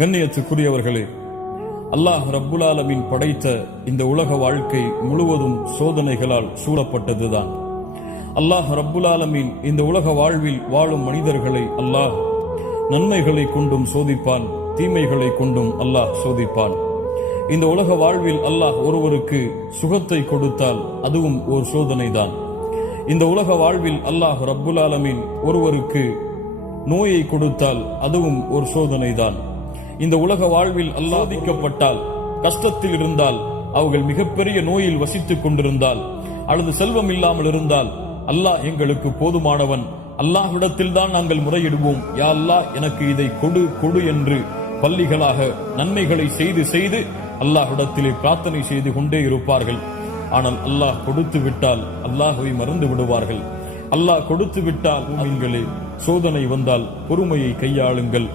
கண்ணியத்துக்குரியவர்களே, அல்லாஹ் ரப்புல் ஆலமீன் படைத்த இந்த உலக வாழ்க்கை முழுவதும் சோதனைகளால் சூழப்பட்டதுதான். அல்லாஹ் ரப்புல் ஆலமீன் இந்த உலக வாழ்வில் வாழும் மனிதர்களை அல்லாஹ் நன்மைகளை கொண்டும் சோதிப்பான், தீமைகளை கொண்டும் அல்லாஹ் சோதிப்பான். இந்த உலக வாழ்வில் அல்லாஹ் ஒருவருக்கு சுகத்தை கொடுத்தால் அதுவும் ஒரு சோதனைதான். இந்த உலக வாழ்வில் அல்லாஹ் ரப்புல் ஆலமீன் ஒருவருக்கு நோயை கொடுத்தால் அதுவும் ஒரு சோதனைதான். இந்த உலக வாழ்வில் அல்லாஹ்விக்கப்பட்டால், கஷ்டத்தில் இருந்தால், அவர்கள் மிகப்பெரிய நோயில் வசித்துக் கொண்டிருந்தால், அல்லது செல்வம் இல்லாமல் இருந்தால், அல்லாஹ் எங்களுக்கு போதுமானவன், அல்லாஹ்விடத்தில் தான் நாங்கள் முறையிடுவோம், யா அல்லாஹ் எனக்கு இதை கொடு கொடு என்று பள்ளிகளாக நன்மைகளை செய்து செய்து அல்லாஹ்விடத்திலே பிரார்த்தனை செய்து கொண்டே இருப்பார்கள். ஆனால் அல்லாஹ் கொடுத்து விட்டால் அல்லாஹ்வை மறந்து விடுவார்கள். அல்லாஹ் கொடுத்து விட்டால், மூமின்களே, சோதனை வந்தால் பொறுமையை கையாளுங்கள்.